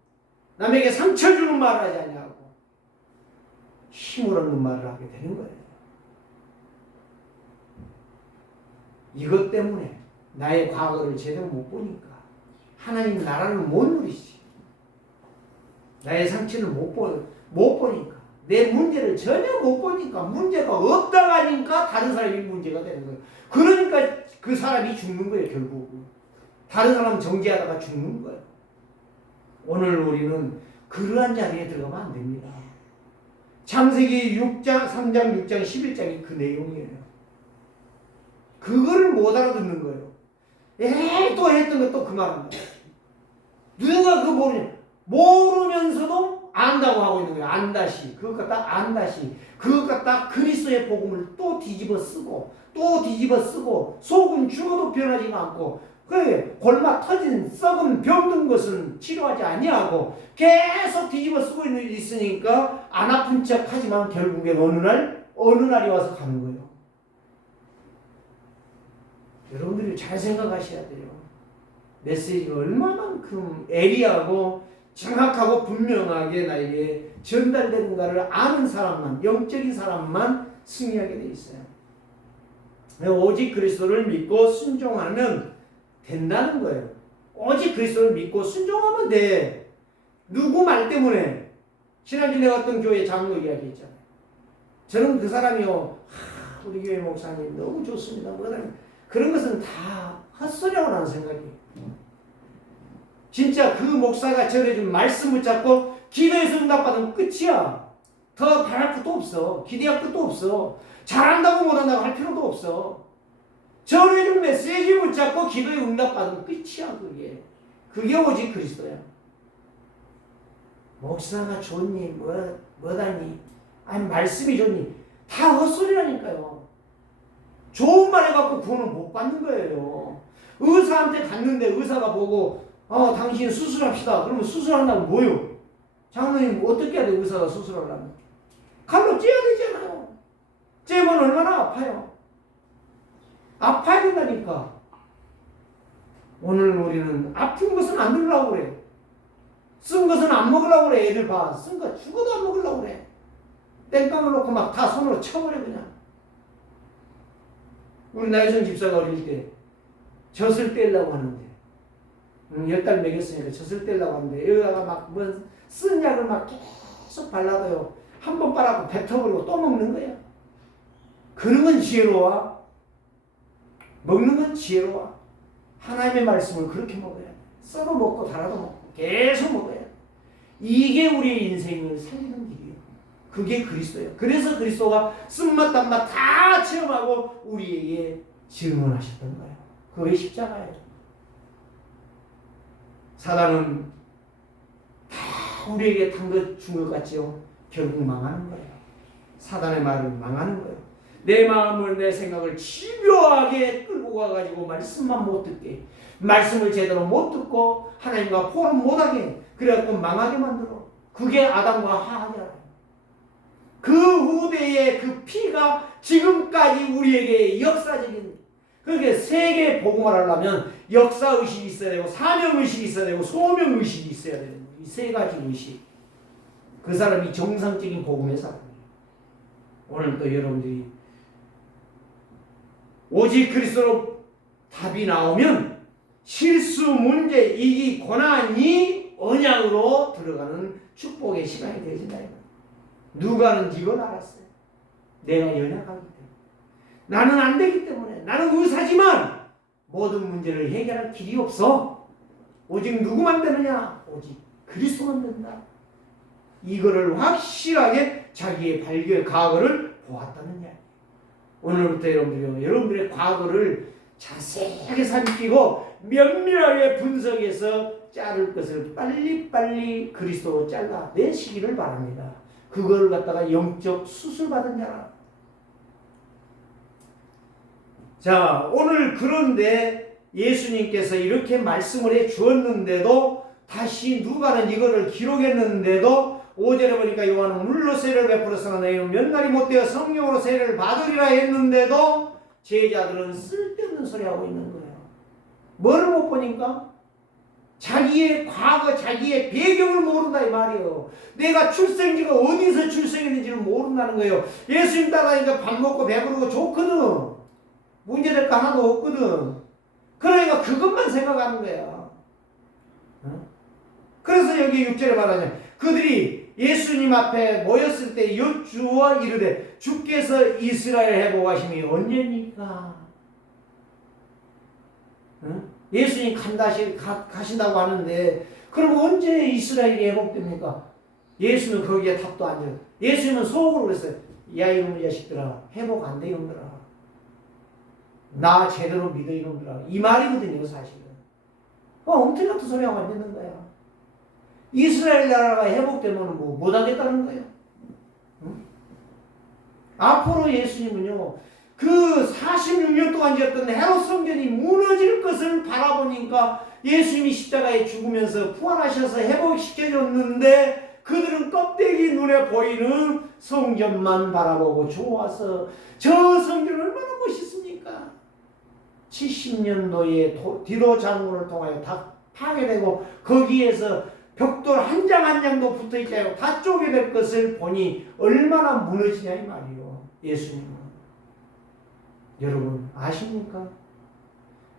남에게 상처 주는 말을 하지 않냐고, 힘을 얻는 말을 하게 되는 거예요. 이것 때문에 나의 과거를 제대로 못 보니까 하나님 나라를 못 누리지. 나의 상처를 못 보니까, 내 문제를 전혀 못 보니까, 문제가 없다고 하니까 다른 사람이 문제가 되는 거예요. 그러니까 그 사람이 죽는 거예요. 결국 다른 사람 정죄하다가 죽는 거예요. 오늘 우리는 그러한 자리에 들어가면 안 됩니다. 창세기 6장, 3장, 6장, 11장이 그 내용이에요. 그거를 못 알아듣는 거예요. 또 했던 것도 그 말합니다. 누가 그 모르면서도 안다고 하고 있는 거예요. 안다시. 그것 갖다 안다시. 그것 갖다 그리스도의 복음을 또 뒤집어 쓰고 또 뒤집어 쓰고 속은 죽어도 변하지 않고 그래 골마 터진 썩은 병든 것은 치료하지 아니하고 계속 뒤집어 쓰고 있으니까 안 아픈 척 하지만 결국엔 어느 날이 와서 가는 거예요. 여러분들이 잘 생각하셔야 돼요. 메시지가 얼마만큼 애리하고 정확하고 분명하게 나에게 전달되는가를 아는 사람만, 영적인 사람만 승리하게 돼 있어요. 오직 그리스도를 믿고 순종하면 된다는 거예요. 오직 그리스도를 믿고 순종하면 돼. 누구 말 때문에? 지난주에 내가 어떤 교회 장로 이야기했잖아요. 저는 그 사람이요, 우리 교회 목사님 너무 좋습니다. 그런 것은 다 헛소리라고 나는 생각이에요. 진짜 그 목사가 전해준 말씀 붙잡고 기도해서 응답받으면 끝이야. 더 바랄 것도 없어. 기대할 것도 없어. 잘한다고 못한다고 할 필요도 없어. 전해준 메시지 붙잡고 기도에 응답받으면 끝이야. 그게 오직 그리스도야. 목사가 좋니 뭐다니 아니 말씀이 좋니 다 헛소리라니까요. 좋은 말 해갖고 구원을 못 받는 거예요. 의사한테 갔는데 의사가 보고 당신 수술합시다. 그러면 수술한다면 뭐요? 장로님 어떻게 해야 돼? 의사가 수술하려면 칼로 째야 되잖아요. 째면 얼마나 아파요. 아파야 된다니까. 오늘 우리는 아픈 것은 안 들으려고 그래. 쓴 것은 안 먹으려고 그래. 애들 봐. 쓴 거 죽어도 안 먹으려고 그래. 땡깡을 놓고 막 다 손으로 쳐버려 그냥. 우리 나혜선 집사가 어릴 때 젖을 떼려고 하는데 10달 먹였으니까 젖을 떼려고 하는데 여기다가 막 쓴 약을 막 계속 발라도요. 한 번 빨아고 뱉어버리고 또 먹는 거야. 그런 건 지혜로워. 먹는 건 지혜로워. 하나님의 말씀을 그렇게 먹어야 돼. 썰어 먹고 달아도 먹고 계속 먹어야 돼. 이게 우리의 인생을 살리는 길이에요. 그게 그리스도예요. 그래서 그리스도가 쓴맛 단맛 다 체험하고 우리에게 증언하셨던 거예요. 그게 십자가예요. 사단은 다 우리에게 준 것 같지요. 결국 망하는 거예요. 사단의 말은 망하는 거예요. 내 마음을 내 생각을 집요하게 끌고 가가지고 말씀만 못 듣게, 말씀을 제대로 못 듣고 하나님과 포럼 못하게, 그래갖고 망하게 만들어. 그게 아담과 하하냐. 그 후대의 그 피가 지금까지 우리에게 역사적인, 그렇게 세계 복음을 하려면 역사의식이 있어야 되고 사명의식이 있어야 되고 소명의식이 있어야 되는 거예요. 이 세 가지 의식. 그 사람이 정상적인 복음의 사람이에요. 오늘 또 여러분들이 오직 그리스도로 답이 나오면 실수, 문제, 이기, 고난이 언약으로 들어가는 축복의 시간이 되어진다. 누가 하는지 이건 알았어요. 내가 연약하기 때문에. 나는 안 되기 때문에 나는 의사지만 모든 문제를 해결할 길이 없어. 오직 누구만 되느냐? 오직 그리스도만 된다. 이거를 확실하게 자기의 발견 과거를 보았다는 이야기. 오늘부터 여러분들의 과거를 자세하게 살피고 면밀하게 분석해서 자를 것을 빨리빨리 그리스도로 잘라내시기를 바랍니다. 그걸 갖다가 영적 수술 받은 자라. 자, 오늘 그런데 예수님께서 이렇게 말씀을 해 주었는데도 다시 누가는 이거를 기록했는데도 5절에 보니까 요한은 물로 세례를 베풀었으나 너희는 몇 날이 못되어 성령으로 세례를 받으리라 했는데도 제자들은 쓸데없는 소리 하고 있는 거예요. 뭐를 못 보니까? 자기의 과거, 자기의 배경을 모른다 이 말이에요. 내가 출생지가 어디서 출생했는지를 모른다는 거예요. 예수님 따라하니까 밥 먹고 배부르고 좋거든. 문제될 거 하나도 없거든. 그러니까 그것만 생각하는 거야. 그래서 여기 6절에 말하냐. 그들이 예수님 앞에 모였을 때 여쭈어 이르되 주께서 이스라엘 회복하심이 언제입니까? 예수님 가신다고 하는데 그럼 언제 이스라엘이 회복됩니까? 예수는 거기에 답도 안 줘요. 예수님은 속으로 그랬어요. 야 이놈의 자식들아, 회복 안 돼 이놈들아. 나 제대로 믿어 이놈들아. 이 말이거든요 사실은. 엉터리 같은 소리 하고 안 되는 거야. 이스라엘 나라가 회복되면 뭐 못하겠다는 거예요. 응? 앞으로 예수님은요 그 46년 동안 지었던 헤롯 성전이 무너질 것을 바라보니까 예수님이 십자가에 죽으면서 부활하셔서 회복시켜줬는데 그들은 껍데기 눈에 보이는 성전만 바라보고 좋아서 저 성전 얼마나 멋있습니까? 70년도에 디도 장군을 통하여 다 파괴되고 거기에서 벽돌 한 장 한 장도 붙어있지 않고 다 쪼개될 것을 보니 얼마나 무너지냐 이 말이요. 예수님은. 여러분 아십니까?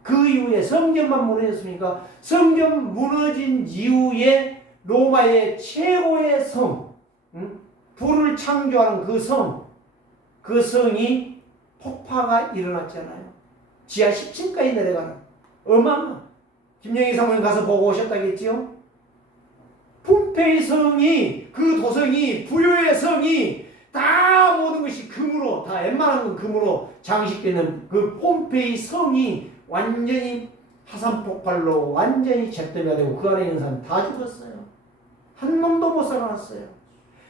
그 이후에 성전만 무너졌습니까? 성전 무너진 이후에 로마의 최고의 성, 불을 창조하는 그 성이 폭파가 일어났잖아요. 지하 10층까지 내려가는 어마어마. 김영희 사모님 가서 보고 오셨다겠지요? 폼페이 성이, 그 도성이, 부여의 성이 다 모든 것이 금으로, 다 웬만한 건 금으로 장식되는 그 폼페이 성이 완전히 화산 폭발로 완전히 잿더미가 되고 그 안에 있는 사람 다 죽었어요. 한 놈도 못 살아났어요.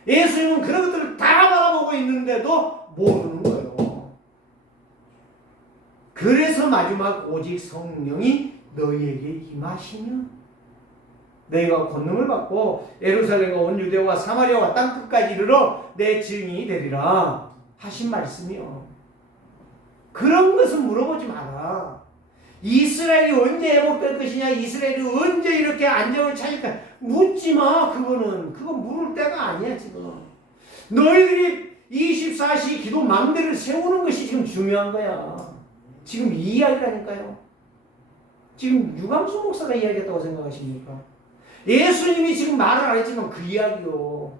예수님은 그런 것들을 다 바라보고 있는데도 모르는 거예요. 그래서 마지막 오직 성령이 너희에게 임하시면 너희가 권능을 받고 예루살렘과 온 유대와 사마리아와 땅끝까지 이르러 내 증인이 되리라 하신 말씀이요. 그런 것은 물어보지 마라. 이스라엘이 언제 회복될 것이냐, 이스라엘이 언제 이렇게 안정을 찾을까 묻지 마. 그건 물을 때가 아니야 지금. 너희들이 24시 기도 망대를 세우는 것이 지금 중요한 거야. 지금 이 이야기라니까요. 지금 유감수 목사가 이야기했다고 생각하십니까? 예수님이 지금 말을 안 했지만 그 이야기요.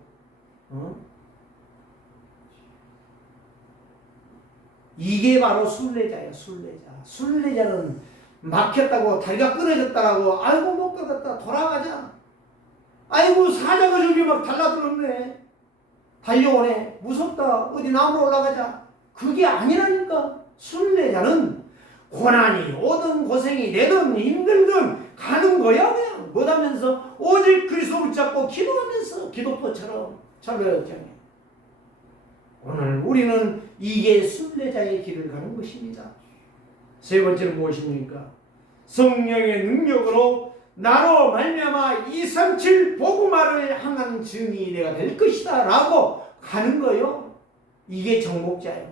이게 바로 순례자예요. 순례자는 막혔다고 다리가 끊어졌다라고 아이고 못 가겠다 돌아가자. 아이고 사자가 저기 막 달라들었네. 달려오네. 무섭다. 어디 나무로 올라가자. 그게 아니라니까. 순례자는 고난이 오든 고생이 되든 힘들든 가는 거야 그냥. 못하면서 오직 그리스도 붙잡고 기도하면서 기도포처럼 절로였잖아요. 오늘 우리는 이게 순례자의 길을 가는 것입니다. 세 번째는 무엇입니까? 성령의 능력으로 나로 말미암아 237 복음화를 향한 증인이 내가 될 것이다 라고 가는 거요. 이게 정복자예요.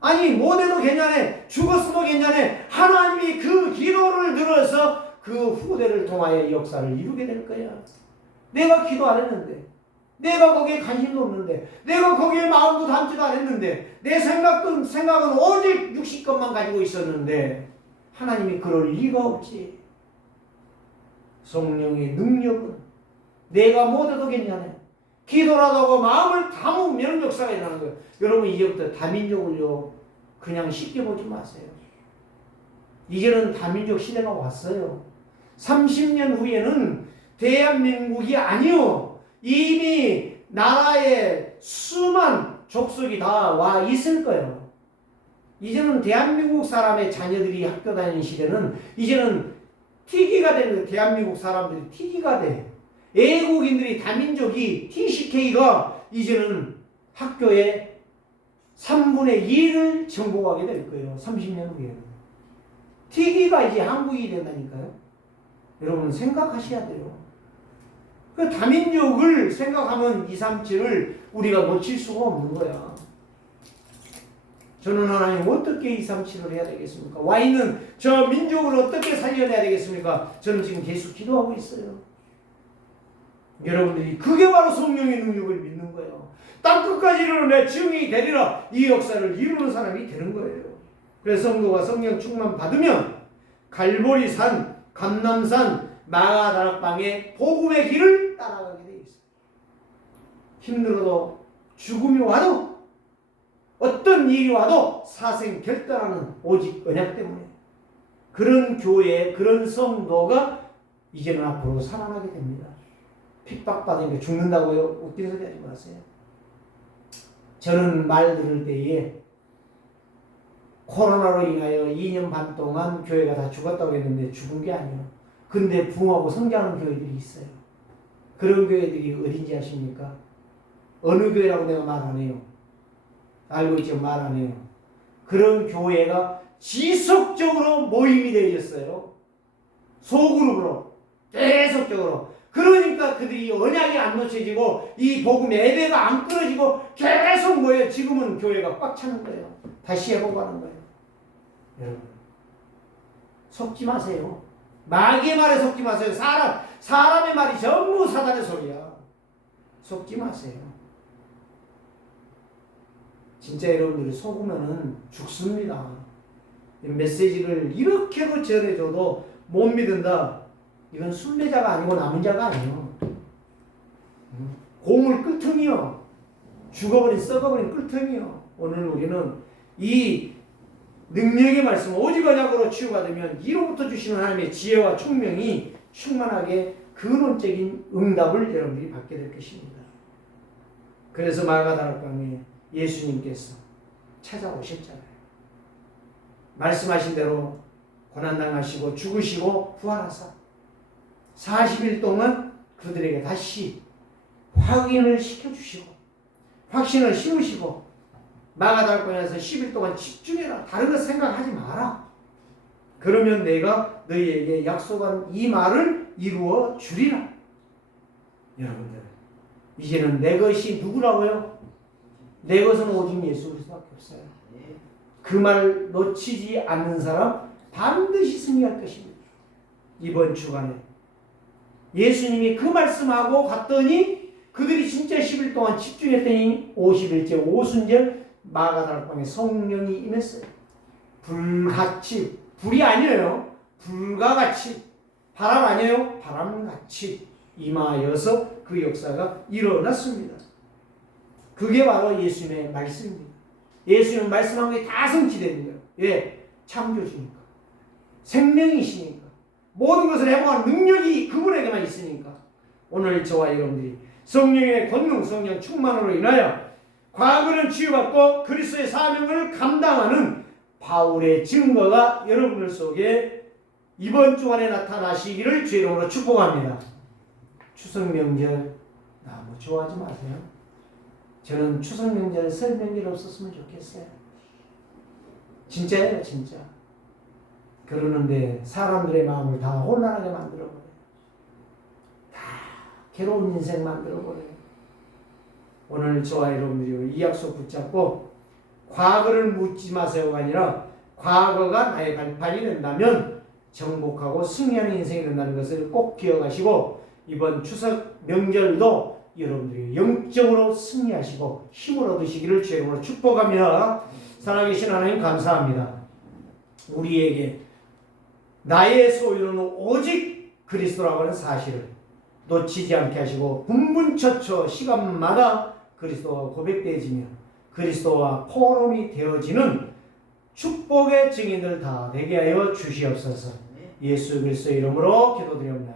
아니 못해도 괜찮아. 죽었어도 괜찮아. 하나님이 그 기도를 들어서 그 후대를 통하여 역사를 이루게 될 거야. 내가 기도 안 했는데, 내가 거기에 관심도 없는데, 내가 거기에 마음도 담지도 않았는데, 내 생각은 오직 60것만 가지고 있었는데 하나님이 그럴 리가 없지. 성령의 능력은 내가 못해도 괜찮아. 기도라도 하고 마음을 담으면 역사가 일어나는 거예요. 여러분 이제부터 다민족을요 그냥 쉽게 보지 마세요. 이제는 다민족 시대가 왔어요. 30년 후에는 대한민국이 아니요. 이미 나라에 수만 족속이 다 와 있을 거예요. 이제는 대한민국 사람의 자녀들이 학교 다니는 시대는 이제는 T기가 되는 거예요. 대한민국 사람들이 T기가 돼. 애국인들이 다민족이 TCK가 이제는 학교에 3분의 2를 정복하게 될 거예요. 30년 후에는. T기가 이제 한국이 된다니까요. 여러분 생각하셔야 돼요. 그 다민족을 생각하면 237을 우리가 놓칠 수가 없는 거야. 저는 하나님 어떻게 237을 해야 되겠습니까? 와 있는 저 민족을 어떻게 살려내야 되겠습니까? 저는 지금 계속 기도하고 있어요. 여러분들이 그게 바로 성령의 능력을 믿는 거예요. 땅끝까지 이르러 증인이 되리라. 이 역사를 이루는 사람이 되는 거예요. 그래서 성도가 성령 충만 받으면 갈보리산, 감남산, 마가다락방의 복음의 길을 따라가게 돼 있어요. 힘들어도 죽음이 와도 어떤 일이 와도 사생 결단하는 오직 언약 때문에 그런 교회, 그런 성도가 이제는 앞으로 살아나게 됩니다. 핍박받으니까 죽는다고요? 웃기는 소리 하지 마세요. 저는 말 들을 때에 코로나로 인하여 2년 반 동안 교회가 다 죽었다고 했는데 죽은 게 아니에요. 근데 부흥하고 성장하는 교회들이 있어요. 그런 교회들이 어딘지 아십니까? 어느 교회라고 내가 말 안 해요. 알고 있죠? 말 안 해요. 그런 교회가 지속적으로 모임이 되어졌어요. 소그룹으로 계속적으로. 그러니까 그들이 언약이 안 놓쳐지고 이 복음 예배가 안 끊어지고 계속 모여 지금은 교회가 꽉 차는 거예요. 다시 해보고 하는 거예요. 여러분 속지 마세요. 마귀의 말에 속지 마세요. 사람의 말이 전부 사단의 소리야. 속지 마세요. 진짜 여러분들이 속으면은 죽습니다. 메시지를 이렇게 전해줘도 못 믿는다. 이건 순례자가 아니고 남은 자가 아니에요. 고물 끄틈이요. 죽어버린 썩어버린 끄틈이요. 오늘 우리는 이 능력의 말씀 오직 언약으로 치유가 되면 이로부터 주시는 하나님의 지혜와 총명이 충만하게 근원적인 응답을 여러분들이 받게 될 것입니다. 그래서 마가다락방에 예수님께서 찾아오셨잖아요. 말씀하신 대로 고난당하시고 죽으시고 부활하사 40일 동안 그들에게 다시 확인을 시켜주시고 확신을 심으시고 마가다락방에서 10일 동안 집중해라. 다른 거 생각하지 마라. 그러면 내가 너희에게 약속한 이 말을 이루어 주리라. 여러분들 이제는 내 것이 누구라고요? 내 것은 오직 예수 그리스도밖에 없어요. 그 말 놓치지 않는 사람 반드시 승리할 것입니다. 이번 주간에 예수님이 그 말씀하고 갔더니 그들이 진짜 10일 동안 집중했더니 50일째 오순절 마가다락방에 성령이 임했어요. 불같이, 불이 아니에요. 불과같이, 바람 아니에요. 바람같이 임하여서 그 역사가 일어났습니다. 그게 바로 예수님의 말씀입니다. 예수님은 말씀한 게 다 성취되는 거예요. 왜? 창조주니까. 생명이시니까. 모든 것을 해보는 능력이 그분에게만 있으니까. 오늘 저와 여러분들이 성령의 권능, 성령 충만으로 인하여 과거는 치유받고 그리스도의 사명을 감당하는 바울의 증거가 여러분들 속에 이번 주간에 나타나시기를 주의 이름으로 축복합니다. 추석 명절 너무 좋아하지 마세요. 저는 추석 명절, 설 명절 없었으면 좋겠어요. 진짜예요, 진짜. 그러는데 사람들의 마음을 다 혼란하게 만들어버려요. 다 괴로운 인생 만들어버려요. 오늘 저와 여러분들이 이 약속 붙잡고 과거를 묻지 마세요가 아니라 과거가 나의 발판이 된다면 정복하고 승리하는 인생이 된다는 것을 꼭 기억하시고 이번 추석 명절도 여러분들이 영적으로 승리하시고 힘을 얻으시기를 주의 이름으로 축복합니다. 살아계신 하나님 감사합니다. 우리에게 나의 소유는 오직 그리스도라고 하는 사실을 놓치지 않게 하시고 분분처처 시간마다 그리스도가 고백되어지며 그리스도와 포럼이 되어지는 축복의 증인들 다 되게 하여 주시옵소서. 네. 예수 그리스도의 이름으로 기도드립니다.